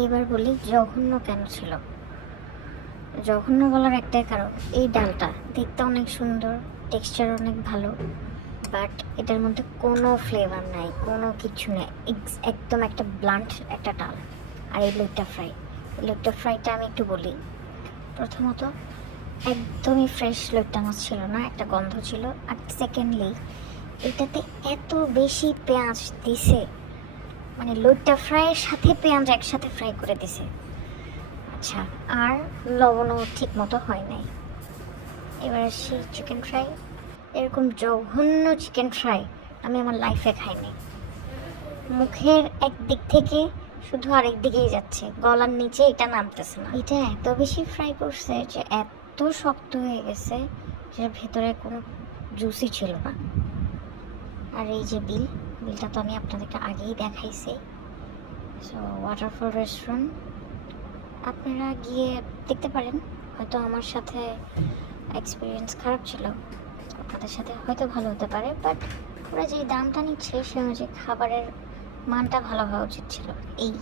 এবার বলি জঘন্য কেন ছিল। জঘন্য বলার একটাই কারণ, এই ডালটা দেখতে অনেক সুন্দর, টেক্সচার অনেক ভালো, বাট এটার মধ্যে কোনো ফ্লেভার নাই, কোনো কিছু নেই, একদম একটা ব্লান্ট একটা ডাল। আর এই লইট্টা ফ্রাইটা আমি একটু বলি। প্রথমত একদমই ফ্রেশ লইট্টা মাছ ছিল না, একটা গন্ধ ছিল। আর সেকেন্ডলি এটাতে এত বেশি পেঁয়াজ দিছে, মানে লইট্টা ফ্রাইয়ের সাথে পেঁয়াজ একসাথে ফ্রাই করে দিছে। আচ্ছা, আর লবণও ঠিক মতো হয় নাই। এবার আসি চিকেন ফ্রাই। এরকম জঘন্য চিকেন ফ্রাই আমি আমার লাইফে খাইনি। মুখের একদিক থেকে শুধু আরেক দিকেই যাচ্ছে, গলার নিচে এটা নামতেছে না। এটা এত বেশি ফ্রাই করছে যে এত শক্ত হয়ে গেছে যে ভেতরে কোনো জুসই ছিল না। আর এই যে বিলটা তো আমি আপনাদেরকে আগেই দেখাইছি। সো ওয়াটারফল রেস্টুরেন্ট আপনারা গিয়ে দেখতে পারেন। হয়তো আমার সাথে এক্সপিরিয়েন্স খারাপ ছিল, আপনাদের সাথে হয়তো ভালো হতে পারে, বাট ওরা যে দামটা নিচ্ছে সে অনুযায়ী খাবারের মানটা ভালো হওয়া উচিত ছিল। এই